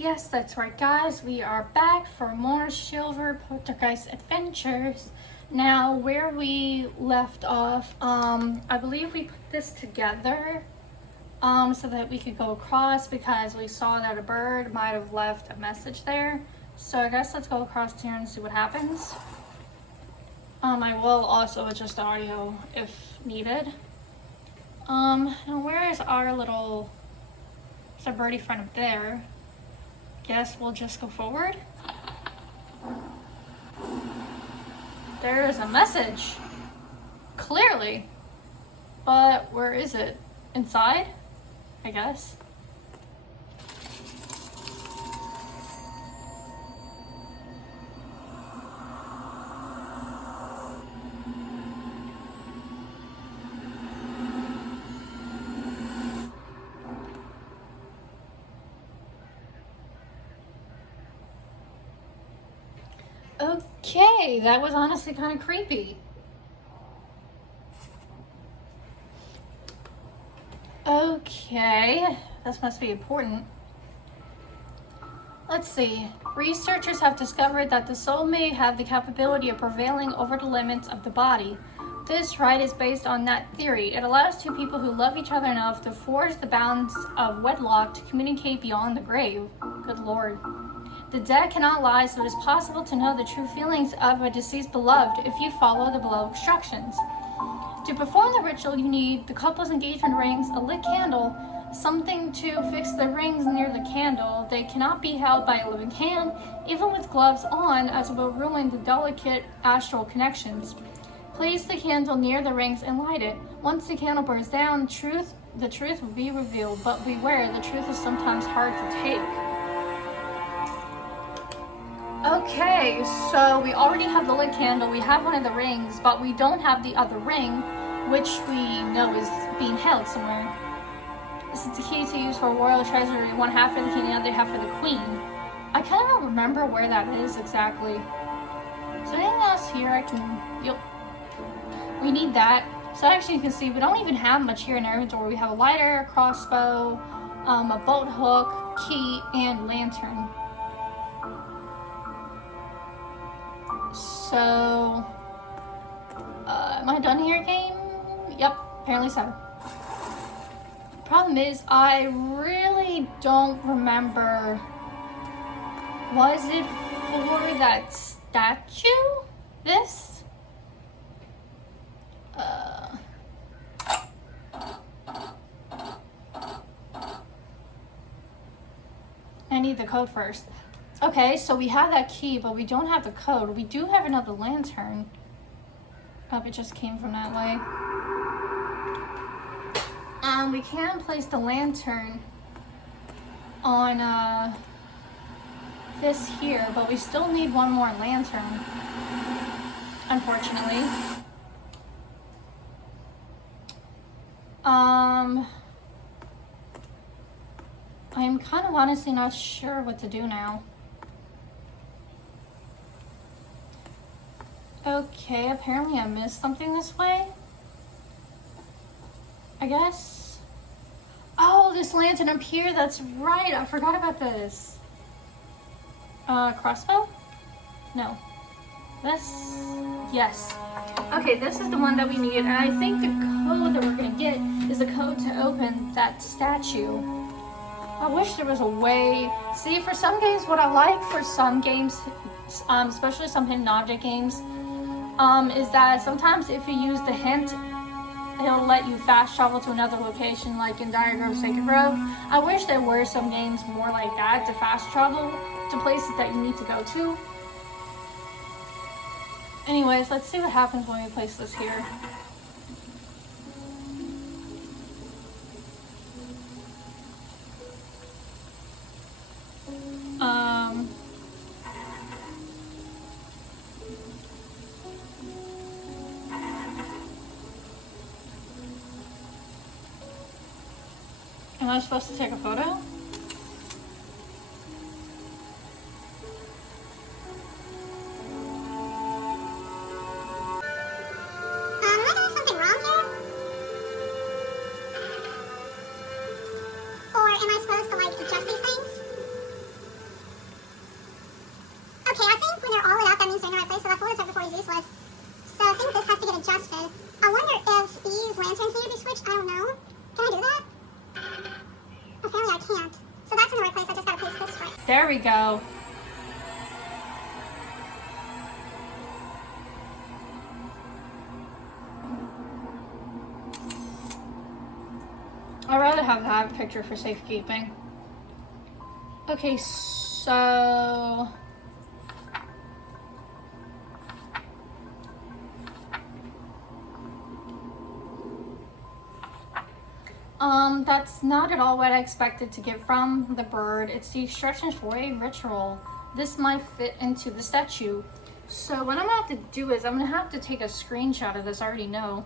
Yes, that's right, guys. We are back for more Shiver Poltergeist adventures. Now, where we left off, I believe we put this together, so that we could go across because we saw that a bird might have left a message there. So I guess let's go across here and see what happens. I will also adjust the audio if needed. Now where is our little, there's a birdie friend up there. Guess we'll just go forward. There is a message, clearly, but where is it? Inside, I guess. Okay, that was honestly kind of creepy. Okay, this must be important. Let's see. Researchers have discovered that the soul may have the capability of prevailing over the limits of the body. This right is based on that theory. It allows two people who love each other enough to forge the bounds of wedlock to communicate beyond the grave. Good Lord. The dead cannot lie, so it is possible to know the true feelings of a deceased beloved if you follow the below instructions. To perform the ritual, you need the couple's engagement rings, a lit candle, something to fix the rings near the candle. They cannot be held by a living hand, even with gloves on, as it will ruin the delicate astral connections. Place the candle near the rings and light it. Once the candle burns down, the truth will be revealed, but beware, the truth is sometimes hard to take. Okay, so we already have the lit candle, we have one of the rings, but we don't have the other ring, which we know is being held somewhere. This is the key to use for royal treasury, one half for the king and the other half for the queen. I kind of don't remember where that is exactly. Is there anything else here I can, yep. We need that. So actually you can see we don't even have much here in our inventory. We have a lighter, a crossbow, a boat hook, key, and lantern. So, am I done here, game? Yep, apparently so. Problem is, I really don't remember. Was it for that statue? This? I need the code first. Okay, so we have that key, but we don't have the code. We do have another lantern. Oh, it just came from that way. We can place the lantern on this here, but we still need one more lantern, unfortunately. I'm kind of honestly not sure what to do now. Okay, apparently I missed something this way. I guess. Oh, this lantern up here, that's right. I forgot about this. Crossbow? No. This? Yes. Okay, this is the one that we need, and I think the code that we're gonna get is the code to open that statue. I wish there was a way. See, for some games, what I like for some games, especially some hidden object games, is that sometimes if you use the hint, it'll let you fast travel to another location, like in Dire Grove, Sacred Grove. I wish there were some games more like that to fast travel to places that you need to go to. Anyways, let's see what happens when we place this here. Am I supposed to take a photo? I there's something wrong here? Or am I supposed to, like, adjust these things? Okay, I think when they're all lit up, that means they're in the right place, so that photo took before is useless. So I think this has to get adjusted. I wonder if these lanterns need to be switched. I don't know. Can I do that? Apparently I can't. So that's in the right place. I just gotta place this right. There we go. I'd rather have that picture for safekeeping. Okay, so... that's not at all what I expected to get from the bird. It's the instructions for a ritual. This might fit into the statue. So what I'm gonna have to do is I'm gonna have to take a screenshot of this. I already know.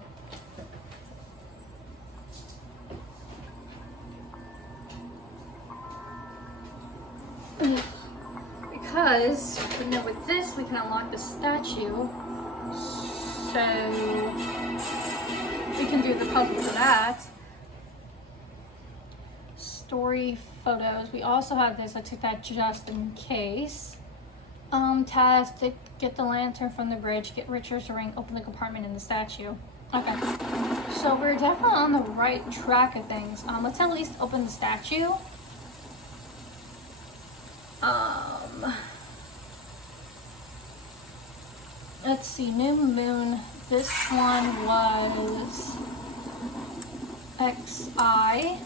Because with this we can unlock the statue. So we can do the puzzle for that. Story photos. We also have this. I took that just in case. Task to get the lantern from the bridge, get Richard's ring, open the compartment in the statue. Okay. So we're definitely on the right track of things. Let's at least open the statue. Let's see, new moon. This one was XI.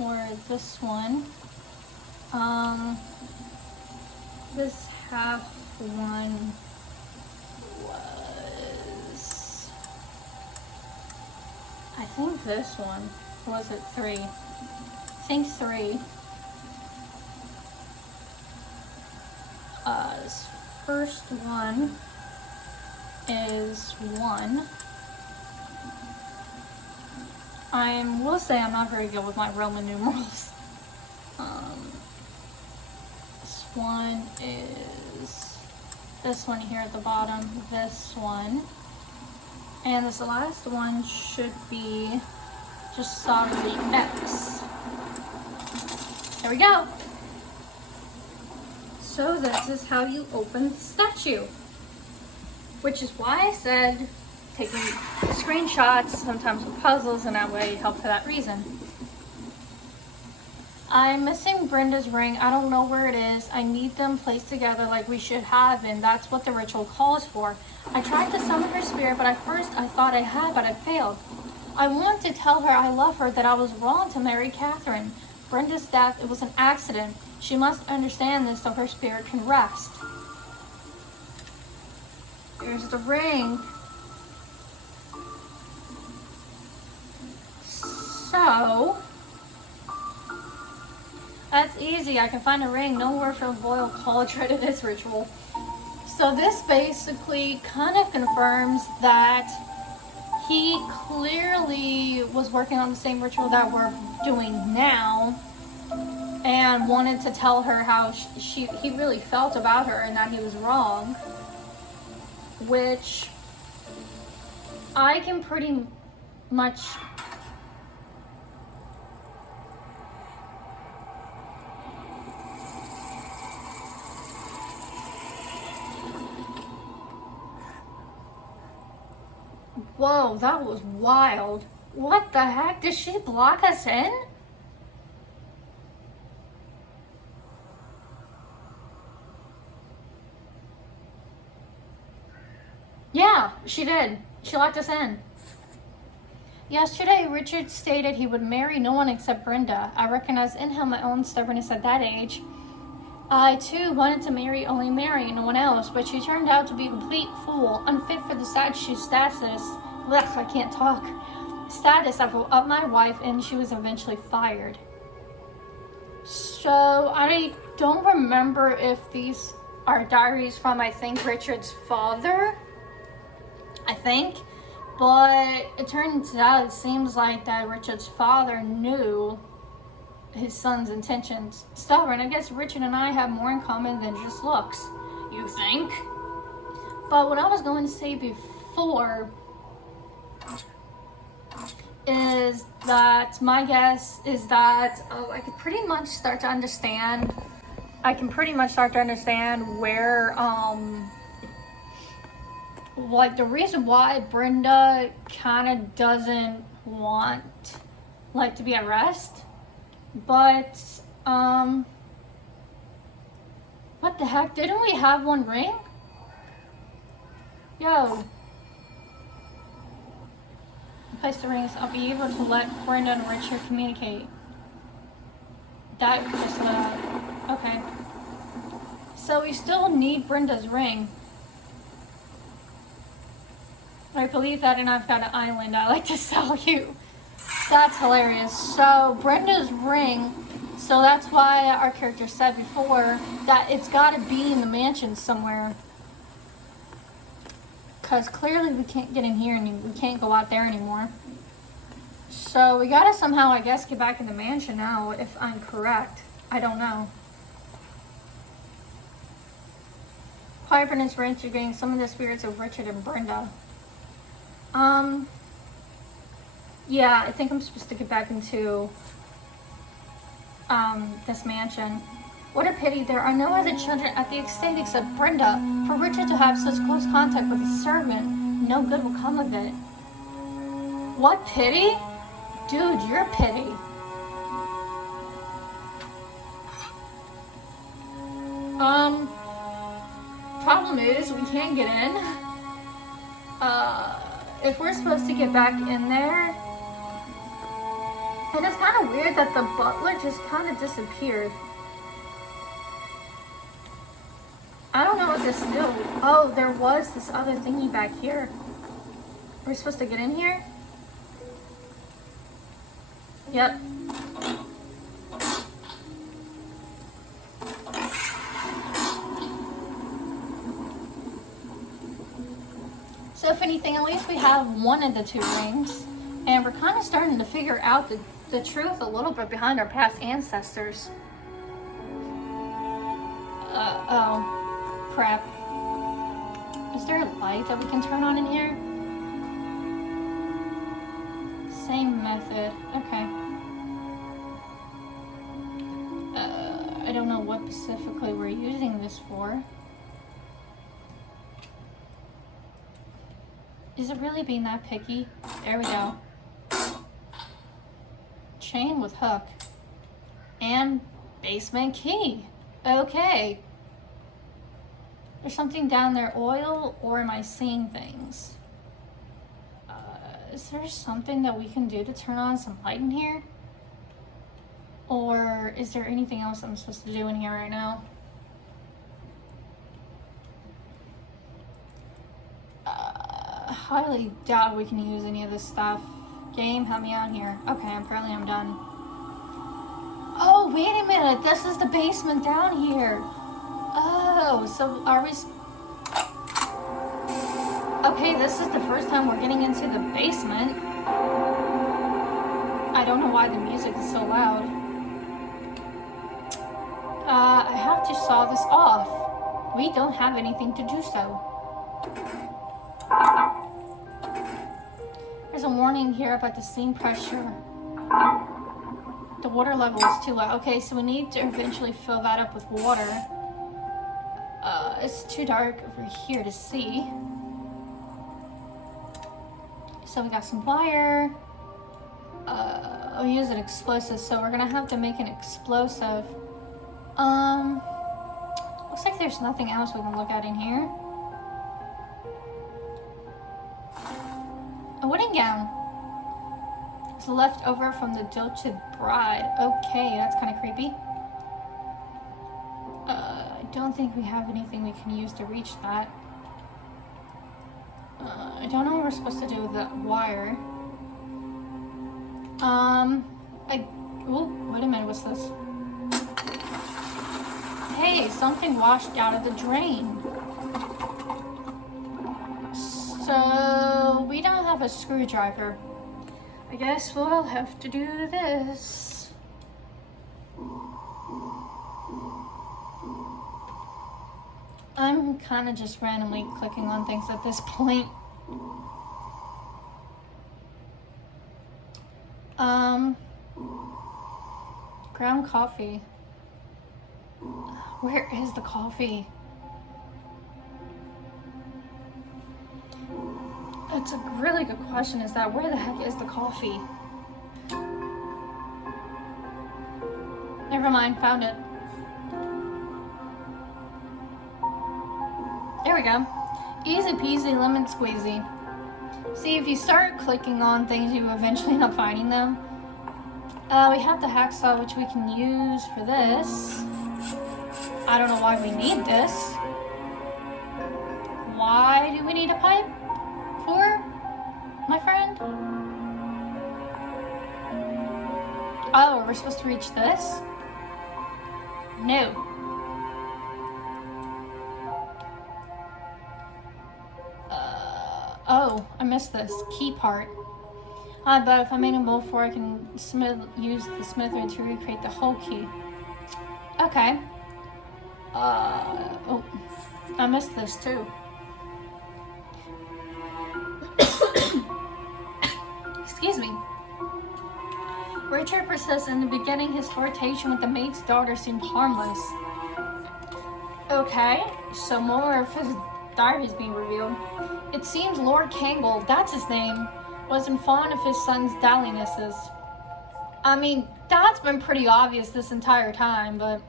Or this one. This half one was, I think this one, was it 3? I think 3. This first one is 1. Will say I'm not very good with my Roman numerals. This one is this one here at the bottom, this one. And this last one should be just solidly X. There we go. So this is how you open the statue. Which is why I said taking screenshots sometimes with puzzles, and that way help for that reason. I'm missing Brenda's ring. I don't know where it is. I need them placed together like we should have, and that's what the ritual calls for. I tried to summon her spirit, but at first I thought I had, but I failed. I want to tell her I love her, that I was wrong to marry Catherine. Brenda's death, it was an accident. She must understand this so her spirit can rest. Here's the ring. So, that's easy. I can find a ring. No word from Royal College right in this ritual. So this basically kind of confirms that he clearly was working on the same ritual that we're doing now and wanted to tell her how he really felt about her and that he was wrong, which I can pretty much Whoa, that was wild. What the heck? Did she block us in? Yeah, she did. She locked us in. Yesterday, Richard stated he would marry no one except Brenda. I recognized in him my own stubbornness at that age. I, too, wanted to marry only Mary, no one else, but she turned out to be a complete fool, unfit for the statue status. Ugh, I can't talk. Status of my wife, and she was eventually fired. So, I don't remember if these are diaries from, I think, Richard's father. I think. But it turns out it seems like that Richard's father knew his son's intentions. Stubborn. I guess Richard and I have more in common than just looks. You think? But what I was going to say before is that my guess is that I could pretty much start to understand I can pretty much start to understand where, like the reason why Brenda kind of doesn't want, like, to be at rest. But, what the heck? Didn't we have one ring? Yo. Place the rings. I'll be able to let Brenda and Richard communicate. That just lit up. Okay. So we still need Brenda's ring. I believe that, and I've got an island I like to sell you. That's hilarious. So Brenda's ring, so that's why our character said before that it's got to be in the mansion somewhere. Because clearly we can't get in here and we can't go out there anymore. So we gotta somehow, I guess, get back in the mansion now, if I'm correct. I don't know. Piper and his range are getting some of the spirits of Richard and Brenda. Yeah, I think I'm supposed to get back into this mansion. What a pity there are no other children at the estate except Brenda. For Richard to have such close contact with a servant, no good will come of it. What pity? Dude, you're pity. Problem is, we can't get in. If we're supposed to get back in there, and it's kind of weird that the butler just kind of disappeared. I don't know what this do. Oh, there was this other thingy back here. We're supposed to get in here? Yep. So if anything, at least we have one of the two rings. And we're kind of starting to figure out the truth a little bit behind our past ancestors. Oh. Crap. Is there a light that we can turn on in here? Same method. Okay. I don't know what specifically we're using this for. Is it really being that picky? There we go. Chain with hook. And basement key. Okay. There's something down there. Oil, or am I seeing things? Is there something that we can do to turn on some light in here? Or is there anything else I'm supposed to do in here right now? Highly doubt we can use any of this stuff. Game, help me out here. Okay, apparently I'm done. Oh, wait a minute. This is the basement down here. Oh, so are we... Okay, this is the first time we're getting into the basement. I don't know why the music is so loud. I have to saw this off. We don't have anything to do so. There's a warning here about the steam pressure. The water level is too low. Okay, so we need to eventually fill that up with water. It's too dark over here to see. So we got some wire. I'll use an explosive, so we're gonna have to make an explosive. Looks like there's nothing else we can look at in here. A wedding gown. It's left over from the jilted bride. Okay, that's kind of creepy. I don't think we have anything we can use to reach that. I don't know what we're supposed to do with that wire. Oh, wait a minute, what's this? Hey, something washed out of the drain. So, we don't have a screwdriver. I guess we'll have to do this. I'm kind of just randomly clicking on things at this point. Ground coffee. Where is the coffee? That's a really good question, is that where the heck is the coffee? Never mind, found it. There we go. Easy peasy lemon squeezy. See, if you start clicking on things, you eventually end up finding them. We have the hacksaw, which we can use for this. I don't know why we need this. Why do we need a pipe? For, my friend? Oh, we're supposed to reach this? No. Oh, I missed this key part. But if I'm making a bowl for, I can use the smither to recreate the whole key. Okay. Oh, I missed this too. Excuse me. Richard persists. In the beginning, his flirtation with the maid's daughter seemed harmless. Okay, so more of his diary is being revealed. It seems Lord Kangol, that's his name, wasn't fond of his son's dalliances. I mean, that's been pretty obvious this entire time, but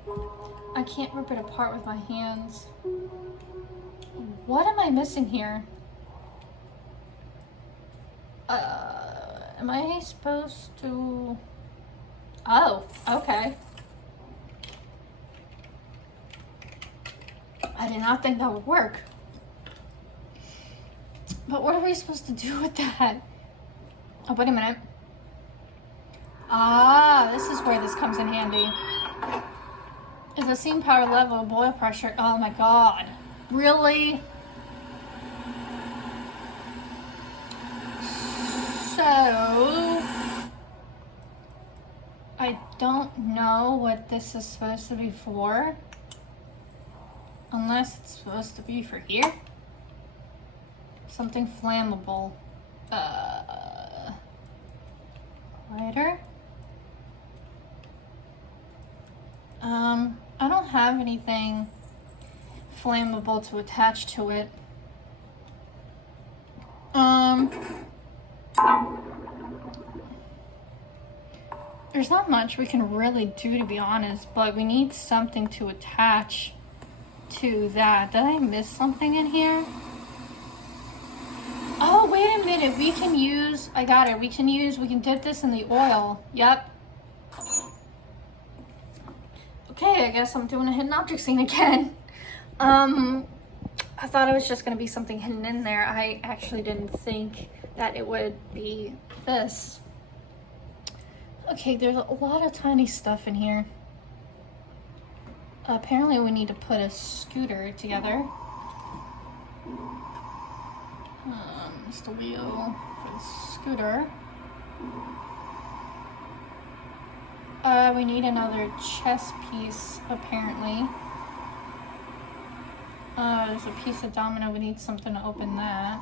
I can't rip it apart with my hands. What am I missing here? Am I supposed to... Oh, okay. I did not think that would work. But what are we supposed to do with that? Oh, wait a minute. Ah, this is where this comes in handy. Is the steam power level, boil pressure? Oh my god. Really? So... I don't know what this is supposed to be for. Unless it's supposed to be for here. Something flammable. Lighter? I don't have anything flammable to attach to it. There's not much we can really do, to be honest, but we need something to attach to that. Did I miss something in here? Oh, wait a minute. We can use... I got it. We can dip this in the oil. Yep. Okay, I guess I'm doing a hidden object scene again. I thought it was just going to be something hidden in there. I actually didn't think that it would be this. Okay, there's a lot of tiny stuff in here. Apparently we need to put a scooter together. It's the wheel for the scooter. We need another chess piece, apparently. There's a piece of domino. We need something to open that.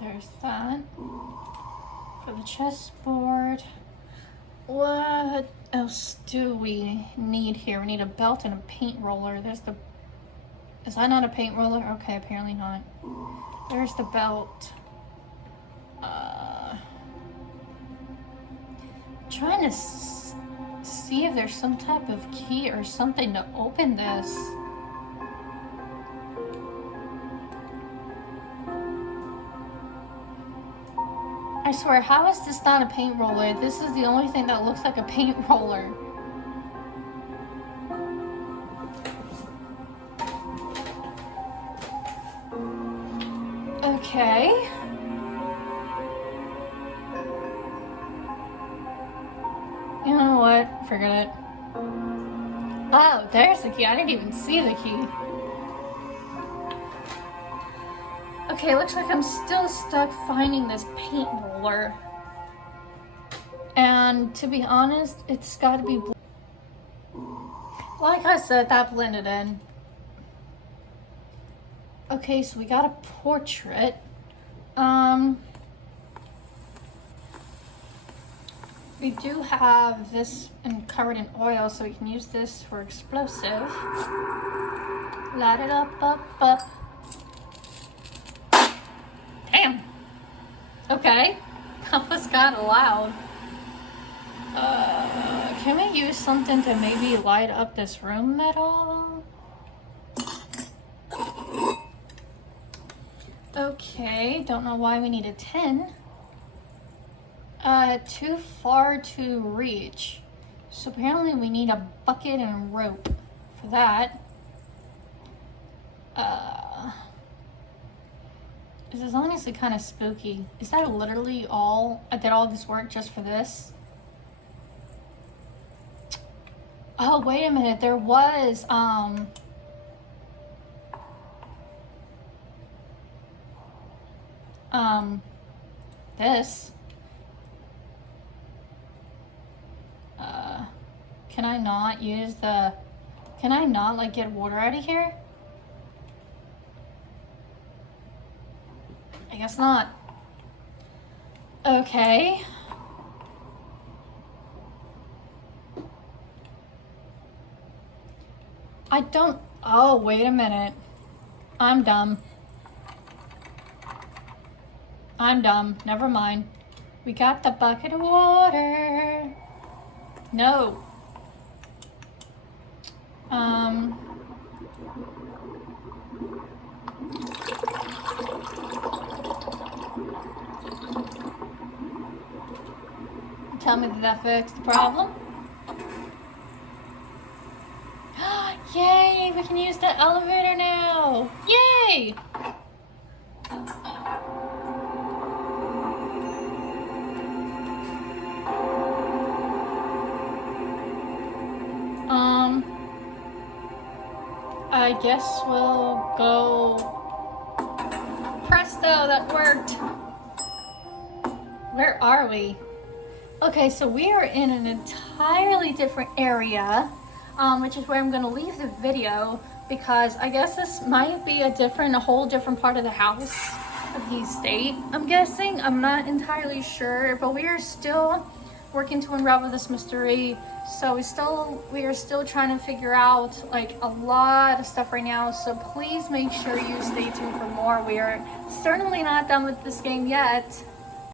There's that. For the chessboard. What else do we need here? We need a belt and a paint roller. There's the... Is that not a paint roller? Okay, apparently not. There's the belt. Trying to see if there's some type of key or something to open this. I swear, how is this not a paint roller? This is the only thing that looks like a paint roller. Okay. You know what? Forget it. Oh, there's the key. I didn't even see the key. Okay, looks like I'm still stuck finding this paint roller. And to be honest, it's gotta be... Like I said, that blended in. Okay, so we got a portrait. We do have this covered in oil, so we can use this for explosive. Light it up, up. Damn. Okay. That was kind of loud. Can we use something to maybe light up this room at all? Okay, don't know why we need a 10. Too far to reach. So apparently we need a bucket and rope for that. This is honestly kind of spooky. Is that literally all? I did all this work just for this? Oh, wait a minute. There was, this. Can I not use the... Can I not, like, get water out of here? I guess not. Okay. I don't... Oh, wait a minute. I'm dumb. Never mind. We got the bucket of water. No. Tell me that fixed the problem. Yay! We can use the elevator now! Yay! I guess we'll go... Presto, that worked! Where are we? Okay, so we are in an entirely different area, which is where I'm going to leave the video, because I guess this might be a whole different part of the house of the estate, I'm guessing. I'm not entirely sure, but we are still working to unravel this mystery. So we are still trying to figure out like a lot of stuff right now. So please make sure you stay tuned for more. We are certainly not done with this game yet.